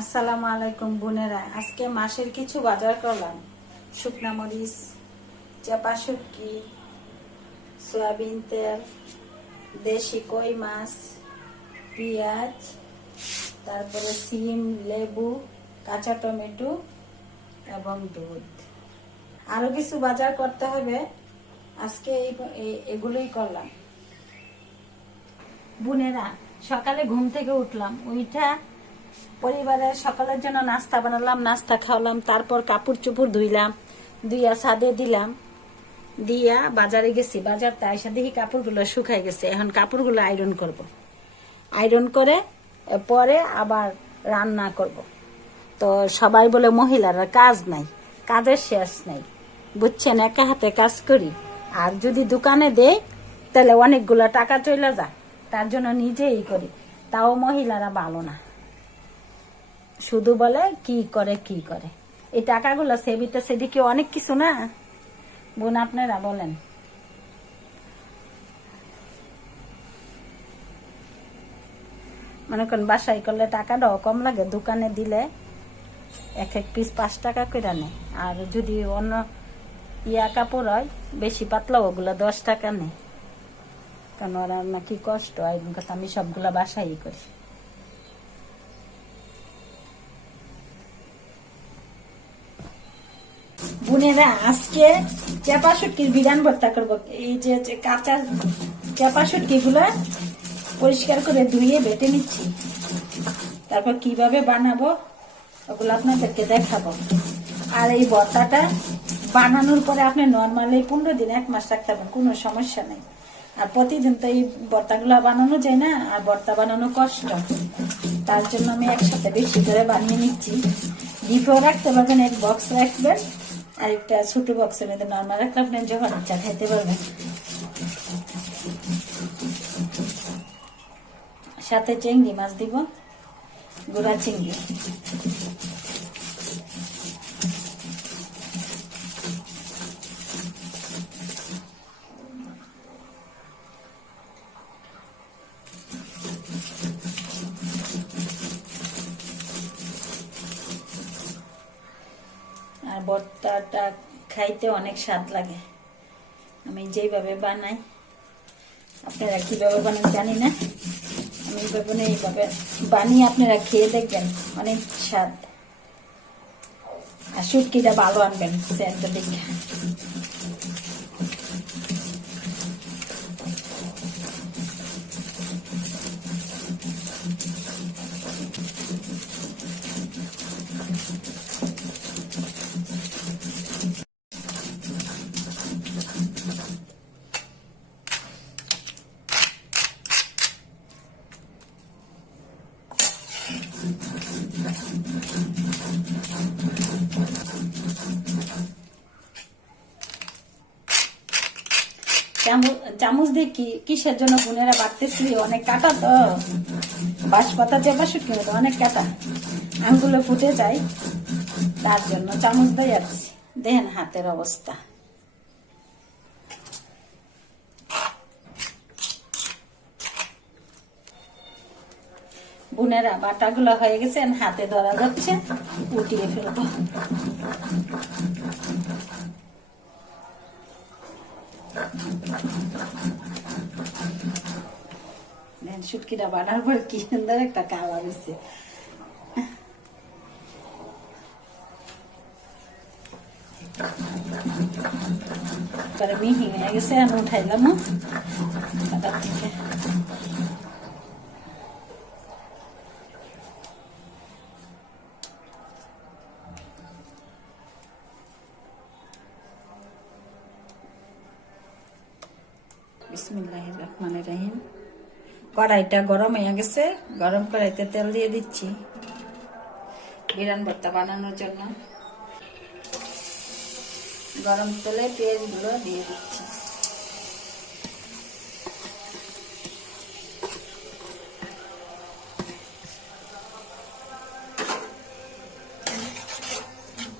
আসসালামু আলাইকুম বোনেরা, আজকে মাসের কিছু বাজার করলাম। শুকনা মরিচ, চাপা শুটকি, সয়াবিন তেল, দেশি কই মাছ, পেঁয়াজ, তারপরে সিম, লেবু, কাঁচা টমেটো এবং দুধ। আরো কিছু বাজার করতে হবে, আজকে এগুলোই করলাম। বোনেরা, সকালে ঘুম থেকে উঠলাম, ওইটা পরিবারের সকালের জন্য নাস্তা বানালাম, নাস্তা খাওয়ালাম, তারপর কাপড় চোপড় ধুইলাম, ধুইয়া ছাদে দিলাম, দিয়া বাজারে গেছি। বাজার তাই সাথে দেখি কাপড়গুলো শুকাই গেছে। এখন কাপড়গুলো আয়রন করব, আয়রন করে পরে আবার রান্না করব। তো সবাই বলে মহিলারা কাজ নাই, কাজের শেষ নাই, বুঝছেন? একা হাতে কাজ করি, আর যদি দোকানে দেই তাহলে অনেকগুলো টাকা চলে যায়, তার জন্য নিজেই করি। তাও মহিলারা ভালো না, শুধু বলে কি করে কি করে। এই টাকাগুলো সেভিতে সেদিকে অনেক কিছু না বোন, আপনারা বলেন। মনে করেন বাসায় করলে টাকাটাও কম লাগে, দোকানে দিলে এক এক পিস 5 টাকা করে নেয়। আর যদি অন্য কাপড় হয় বেশি পাতলা, ওগুলো 10 টাকা নেয়। কারণ ওরা নাকি কষ্ট হয়, আমি সবগুলা বাসাই করি। বোনেরা, আজকে চাপা শুটকির বিরান ভর্তা করবো। এই যে কাঁচা চাপা শুটকি গুলা পরিষ্কার করে ধুয়ে বেটে নিচ্ছি, তারপর কিভাবে বানাবো ওগুলো আপনাদেরকে দেখাবো। আর এই ভর্তাটা বানানোর পরে আপনি নর্মালি 15 দিন 1 মাস রাখতে পারবেন, কোনো সমস্যা নেই। আর প্রতিদিন তো এই ভর্তাগুলো বানানো যায় না, আর ভর্তা বানানো কষ্ট, তার জন্য আমি একসাথে বেশি করে বানিয়ে নিচ্ছি। ডিপও রাখতে পারবেন, 1 বক্স রাখবেন, আর একটা ছোট বক্সের মধ্যে নর্মাল রাখলে আপনি যখন ইচ্ছা খেতে পারবেন। সাথে চিংড়ি মাছ দিব, গুড়া চিংড়ি। আর ভর্তাটা খাইতে অনেক স্বাদ লাগে। আমি যেইভাবে বানাই, আপনারা কিভাবে বানান জানি না, আমি এইভাবে বানিয়ে আপনারা খেয়ে দেখবেন, অনেক স্বাদ। আর শুটকিটা ভালো আনবেন, সেন্টটা দেখে। চামচ দিয়ে কিসের জন্য বোনেরা বাড়তেছি, অনেক কাটা তো, বাঁশপাতা চাপা শুটকি মতো অনেক কাটা, আঙ্গুলে ফুটে যায়, তার জন্য চামচ দিয়ে আসছি। দেখেন হাতের অবস্থা। বোনেরা, বাটাগুলো হয়ে গেছে, হাতে ধরা যাচ্ছে, উঠিয়ে ফেলবো। শুটকিটা বানার পর কি সুন্দর একটা কালার হয়েছে। মিহি হয়ে গেছে, আমি উঠাইলাম থেকে। বিসমিল্লাহির রহমানির রহিম। কড়াইটা গরম হয়ে গেছে, গরম কড়াইতে তেল দিয়ে দিচ্ছি বিরান ভর্তা বানানোর জন্য। গরম তেলে পেঁয়াজগুলো দিয়ে দিচ্ছি।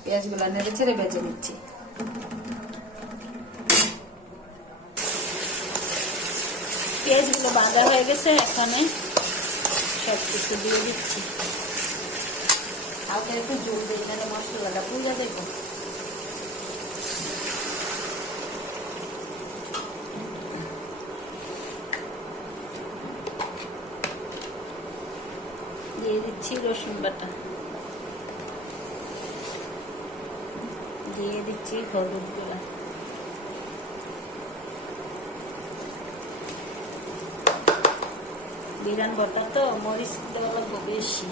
পেঁয়াজগুলো নেড়ে ছেড়ে ভেজে দিচ্ছি। পেঁয়াজগুলো ভাজা হয়ে গেছে, এখানে সবকিছু দিয়ে দিচ্ছি। হালকা একটু জল দিই, নাহলে মশলাটা পুড়ে দেবো। দিয়ে দিচ্ছি রসুন বাটা, দিয়ে দিচ্ছি হলুদ গুঁড়া, বিরান ভর্তা তো মরিচ দেওয়া লাগবে বেশি।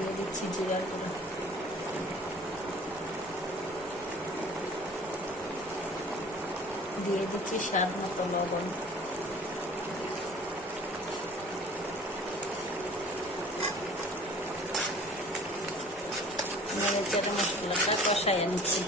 দিয়ে দিচ্ছি জিরার গুঁড়া, দিয়ে দিচ্ছি স্বাদ মতো লবণ, মরিচের মশলাটা কষাই আনছি।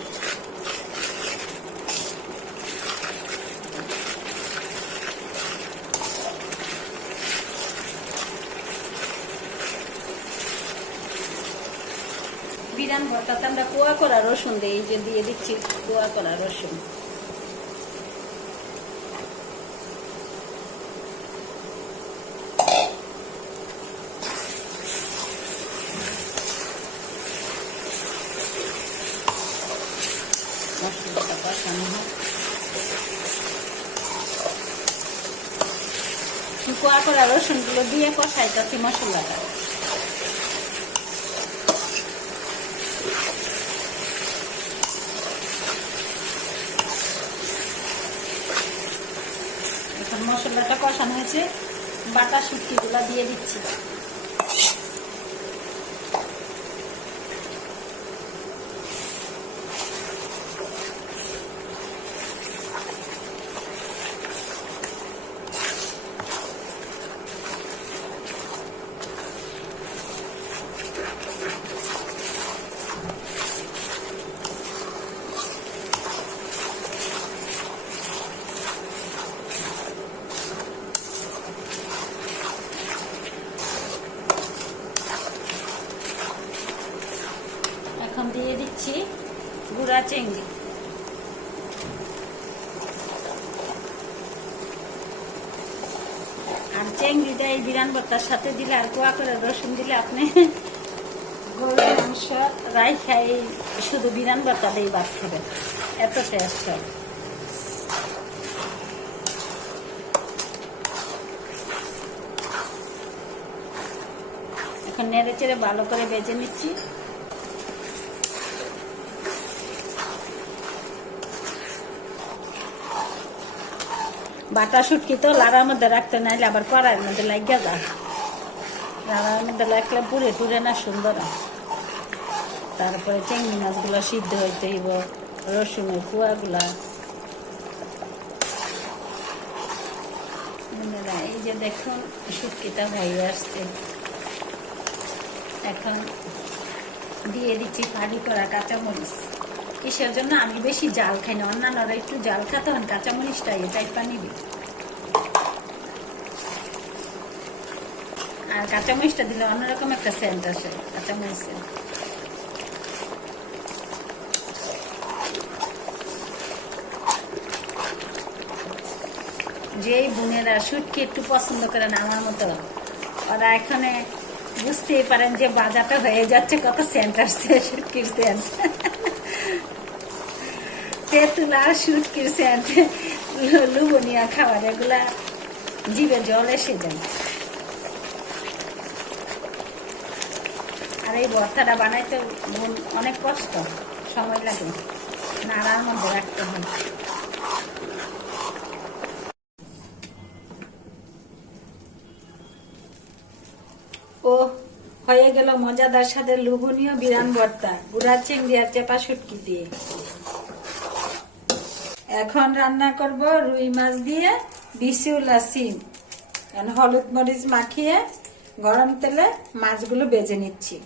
বিরান ভর্তাতে আমরা কোয়া করা রসুন দিই, এই যে দিয়ে দিচ্ছি কোয়া করা রসুন। মশলাটা কষানো হয়, কোয়া করা রসুনগুলো দিয়ে কষাইতেছি মশলাটা। এখন মশলাটা কষানো হয়েছে, বাটা শুটকিগুলা দিয়ে দিচ্ছি। এখন দিয়ে দিচ্ছি গুঁড়া চিংড়ি, আর চিংড়িটা এই বিরান ভর্তার সাথে দিলে আর কোয়া করে রসুন দিলে আপনি গরুর মাংস রাই খাই শুধু বিরান ভর্তা দিয়ে ভাত খাবেন, এত টেস্ট হয়। এখন নেড়ে চেড়ে ভালো করে ভেজে নিচ্ছি। বাটা শুটকি তো লাড়ার মধ্যে রাখতে নাইলে আবার কড়াইয়ের মধ্যে লাগিয়া যায়, লাড়ার মধ্যে লাগলে পুড়ে টুরে না সুন্দর। তারপরে চিংড়ি মাছগুলো সিদ্ধ হইতে হইব, রসুনের কুয়াগুলা। এই যে দেখুন শুটকিটা হয়ে আসছে, এখন দিয়ে দিচ্ছি ফালি করা কাঁচামরিচ। কিসের জন্য? আমি বেশি জাল খাই না, অন্যান্যরা একটু জাল খাতে হন, কাঁচামরিচটা এটাই পানি দিই। আর কাঁচামরিচটা দিলে অন্যরকম একটা সেন্ট আসে কাঁচামরিচের। যেই বোনেরা শুটকি একটু পছন্দ করেন আমার মতো, ওরা এখানে বুঝতেই পারেন যে বাজারটা হয়ে যাচ্ছে, কত সেন্ট আসছে শুটকির সেন্ট। তেঁতুল আর শুটকির সেন্ট, লুবনিয়া খাবার, এগুলা জিভে জল এসে যায়। আর এই ভর্তাটা বানাইতে অনেক কষ্ট, সময় লাগে, নাড়ার মধ্যে রাখতে হয়। ও হয়ে গেল মজাদার সাথে লোভনীয় বিরান ভর্তা গুড়া চিংড়ি আর চেপা শুটকি দিয়ে। এখন রান্না করব রুই মাছ দিয়ে বিসিউলা সিম। হলুদ মরিচ মাখিয়ে গরম তেলে মাছগুলো ভেজে নিচ্ছি।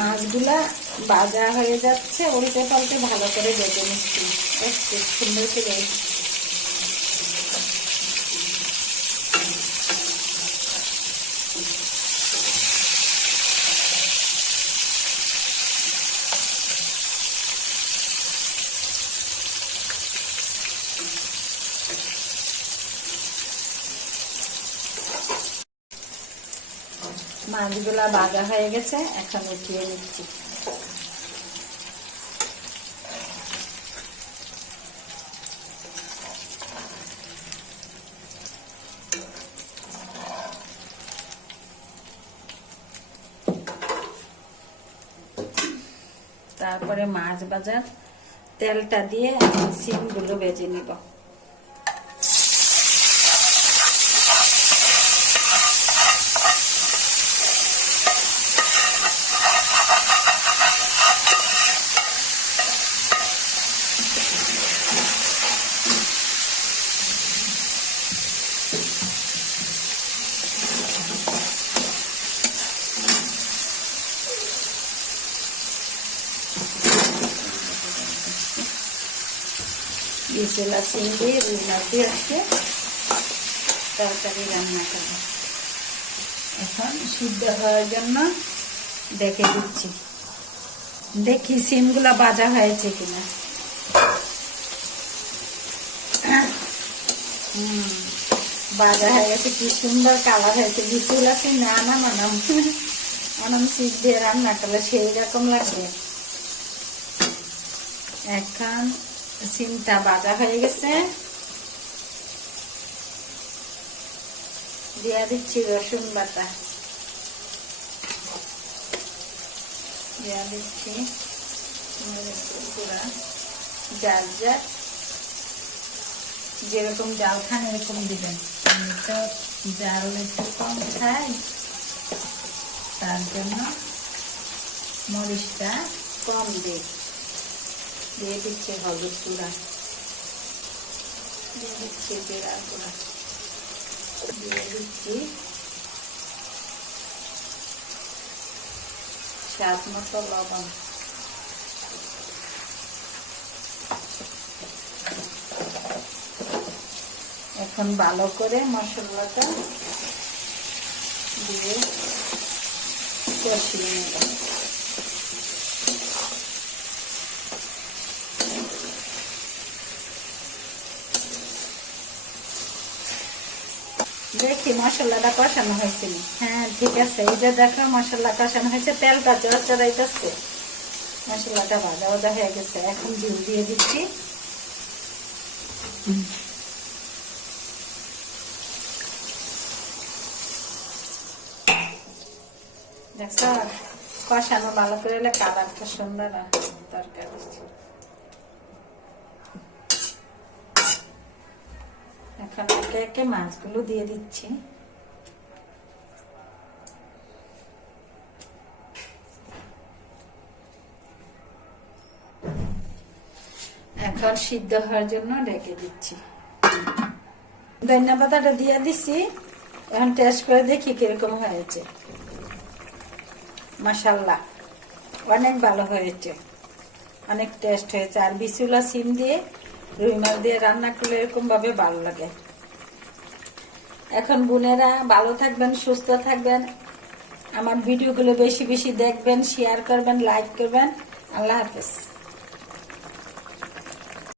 মাছগুলা ভাজা হয়ে যাচ্ছে, উল্টে পাল্টে ভালো করে ভেজে নিচ্ছি। সুন্দর করে মাছগুলা ভাজা হয়ে গেছে, এখন উঠিয়ে নিচ্ছি। তারপরে মাছ ভাজার তেলটা দিয়ে সিমগুলো ভেজে নিব। বিসেলা সিম দিয়ে রুই মাছ দিয়ে আজকে তরকারি রান্না করব। এখন সিদ্ধ হওয়ার জন্য ডেকে দিচ্ছি। দেখি সিমগুলা ভাজা হয়েছে কিনা। ভাজা হয়ে গেছে, কি সুন্দর কালার হয়েছে। বিসেলা সিম না আনাম সিম দিয়ে রান্না করলে সেই রকম লাগবে। এখন সিমটা ভাজা হয়ে গেছে, দিয়ে দিচ্ছি রসুন বাটা, দিয়ে দিচ্ছি পুরা জাল জাল, যেরকম জাল খান এরকম দিবেন। আমি তো জাল একটু কম খাই, তার জন্য মরিচটা কম দিই। দিয়ে দিচ্ছি হলুদ গুঁড়া, দিয়ে দিচ্ছি জিরার গুঁড়া, দিয়ে দিচ্ছি স্বাদ মতো লবণ। এখন ভালো করে মশলাটা দিয়ে কষিয়ে নেব। দেখি মশলাটা কষানো হয়েছে। হ্যাঁ ঠিক আছে, এই যে দেখো মশলা কষানো হয়েছে, তেলটা চড়াইতেছে, মশলাটা ভাজা ভাজা হয়ে গেছে। এখন ডিম দিয়ে দিচ্ছি। দেখছো কষানো ভালো করে এলে কালারটা সুন্দর তরকারি। এখন একে একে মাছগুলো দিয়ে দিচ্ছি। এখন সিদ্ধ হওয়ার জন্য রেখে দিচ্ছি। ধনিয়া পাতাটা দিয়ে দিচ্ছি। এখন টেস্ট করে দেখি কিরকম হয়েছে। মাশাআল্লাহ অনেক ভালো হয়েছে, অনেক টেস্ট হয়েছে। আর বিসুলা সিম দিয়ে রুই মাছ দিয়ে রান্না করলে এরকম ভাবে ভালো লাগে। এখন বোনেরা ভালো থাকবেন, সুস্থ থাকবেন। আমার ভিডিওগুলো বেশি বেশি দেখবেন, শেয়ার করবেন, লাইক করবেন। আল্লাহ হাফেজ।